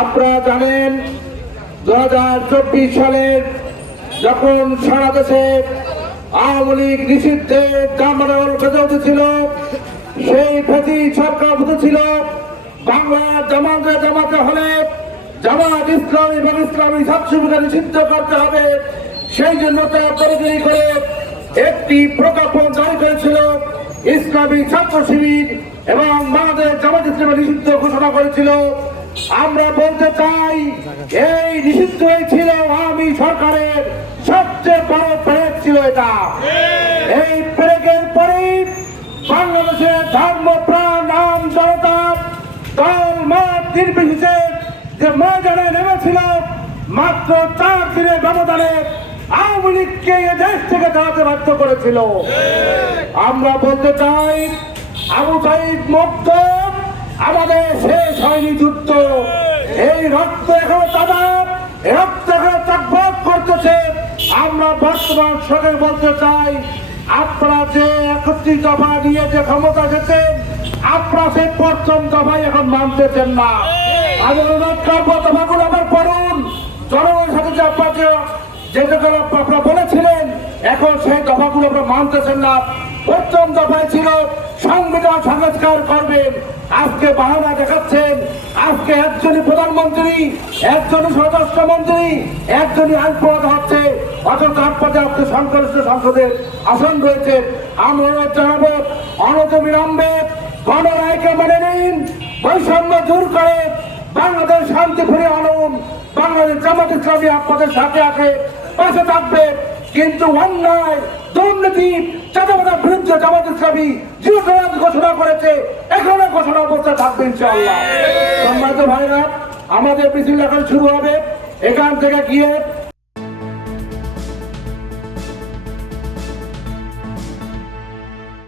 আপনারা জানেন 2024 সালের যখন সারা দেশে আওয়ামী লীগ নিষিদ্ধের ডামাডোল বেজে উঠেছিল, সেই ফেসি সরকার উঠেছিল বাংলা জামাতে হলে জামাত ইসলামী এবং ইসলামী ছাত্রলীগকে নিষিদ্ধ করতে হবে। সেই জন্য তারা তরকারি করে একটি প্রজ্ঞাপন জারি করেছিল। ইসলামী ছাত্র শিবির এবং বাংলাদেশ জামাত ইসলামী নিষিদ্ধ ঘোষণা করেছিল। আমরা বলতে চাই, এই নিষিদ্ধ হয়েছিল আওয়ামী সরকারের সবচেয়ে বড় প্রেক ছিল এটা। এই প্রেকের পরে বাংলাদেশের ধর্মপ্রাণ আম জনতা দল মত নির্বিশেষে যে ময়দানে নেমেছিল, মাত্র 4 দিনের ব্যবধানে আওয়ামী লীগকে এ দেশ থেকে দাঁড়াতে বাধ্য করেছিল। আমরা বলতে চাই, আবু সাইদ মুক্ত, আমাদের শেষ হয়নি যুদ্ধ। এই রক্ত এখনো তাজা, এই রক্ত এখনো টকবক করতেছে। আমরা বর্তমান সঙ্গে বলতে চাই, আপনারা যে 31 দফা নিয়ে যে ক্ষমতা এসেছেন, আপনারা সেই 1ম দফায় এখন মানতেছেন না। আমি অনুরোধ করবো, দফাগুলো আবার পড়ুন। জনগণের সাথে যে আপনারা বলেছিলেন, এখন সেই দফাগুলো আপনারা মানতেছেন না। 1ম দফায় ছিল সংবিধান সংস্কার করবেন, আজকে বাহানা দেখাচ্ছেন। আজকে একজনই প্রধানমন্ত্রী, একজনই স্বরাষ্ট্রমন্ত্রী, একজনই আইন প্রণেতা হচ্ছে, অথচ আপনাদের সংশ্লিষ্ট সংসদের আসন রয়েছে। আমরা অনুরোধ জানাবো, অনতিবিলম্বে গণরায়কে মেনে নিন, বৈষম্য দূর করে বাংলাদেশ শান্তি ফিরিয়ে আনুন। বাংলাদেশ জামাত ইসলামী আপনাদের সাথে আছে, পাশে থাকবে। কিন্তু অন্যায়, দুর্নীতি, চাঁদাবাজার বিরুদ্ধে জামাত ইসলামী যুদ্ধরাজ ঘোষণা করেছে, এখনো ঘোষণা অবস্থায় থাকবে ইনশাআল্লাহ। সম্মানিত ভাইরা, আমাদের মিছিল এখন শুরু হবে। এখান থেকে গিয়ে